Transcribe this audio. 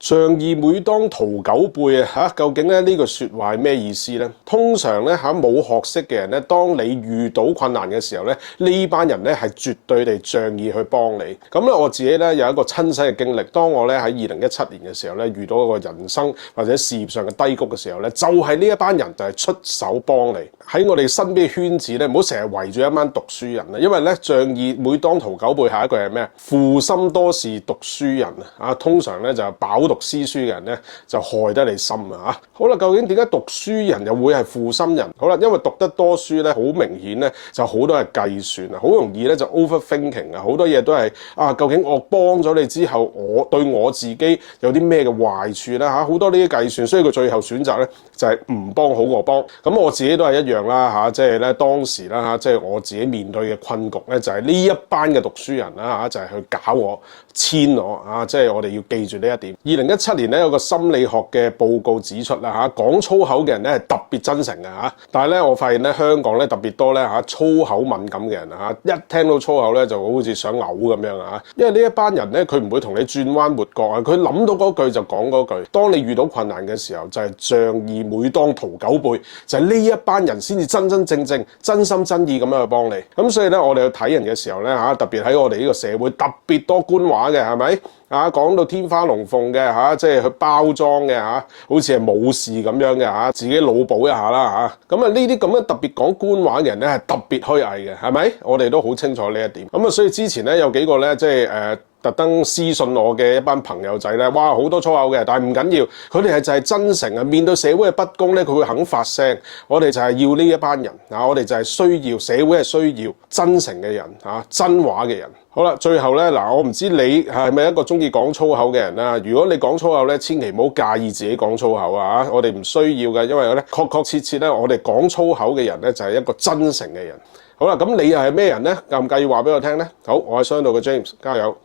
仗義每當屠狗輩啊！究竟咧呢句説話係咩意思呢？通常咧冇學識嘅人咧，當你遇到困難嘅時候咧，呢班人咧係絕對地仗義去幫你。咁咧我自己咧有一個親身嘅經歷，當我咧喺2017年嘅時候咧遇到一個人生或者事業上嘅低谷嘅時候咧，就係呢一班人就係出手幫你。喺我哋身邊嘅圈子咧，唔好成日圍住一班讀書人啊，因為咧仗義每當屠狗輩，下一句係咩？負心多是讀書人啊！通常咧就飽讀詩書嘅人咧就害得你深啊！好啦，究竟點解讀書人又會係負心人？好啦，因為讀得多書咧，好明顯咧就好多係計算啊，好容易咧就 overthinking 啊，好多嘢都係究竟我幫咗你之後，我對我自己有啲咩嘅壞處咧嚇？好多呢啲計算，所以佢最後選擇咧就係唔幫好過幫。咁我自己都係一樣啦嚇，即係咧當時啦嚇，即係我自己面對嘅困局咧就係呢一班嘅讀書人啦嚇，就係去搞我、遷我啊！即係我哋要記住呢一點。2017年咧有個心理學嘅報告指出啦嚇，講粗口嘅人咧係特別真誠嘅嚇，但係咧我發現咧香港咧特別多咧嚇粗口敏感嘅人啊嚇，一聽到粗口咧就好似想嘔咁樣啊！因為呢一班人咧佢唔會同你轉彎抹角啊，佢諗到嗰句就講嗰句。當你遇到困難嘅時候，就係仗義每當屠狗輩，就係呢一班人先至真真正正、真心真意咁樣去幫你。咁所以咧，我哋去睇人嘅時候咧嚇，特別喺我哋呢個社會特別多官話嘅，係咪？講到天花龍鳳嘅即係去包裝嘅好似係冇事咁樣嘅自己腦補一下啦嚇。咁啊呢啲咁樣特別講官話嘅人咧係特別虛偽嘅，係咪？我哋都好清楚呢一點。咁啊，所以之前咧有幾個咧即係特登私信我嘅一班朋友仔咧，哇好多粗口嘅，但係唔緊要，佢哋係就係真誠啊！面對社會嘅不公咧，佢會肯發聲。我哋就係要呢一班人我哋就係需要社會係需要真誠嘅人真話嘅人。好啦，最後咧我唔知你係咪一個中意講粗口嘅人啦。如果你講粗口咧，千祈唔好介意自己講粗口啊！我哋唔需要嘅，因為咧確確切切咧，我哋講粗口嘅人咧就係一個真誠嘅人。好啦，咁你又係咩人咧？介唔介意話俾我聽咧？好，我係商道嘅 James，加油！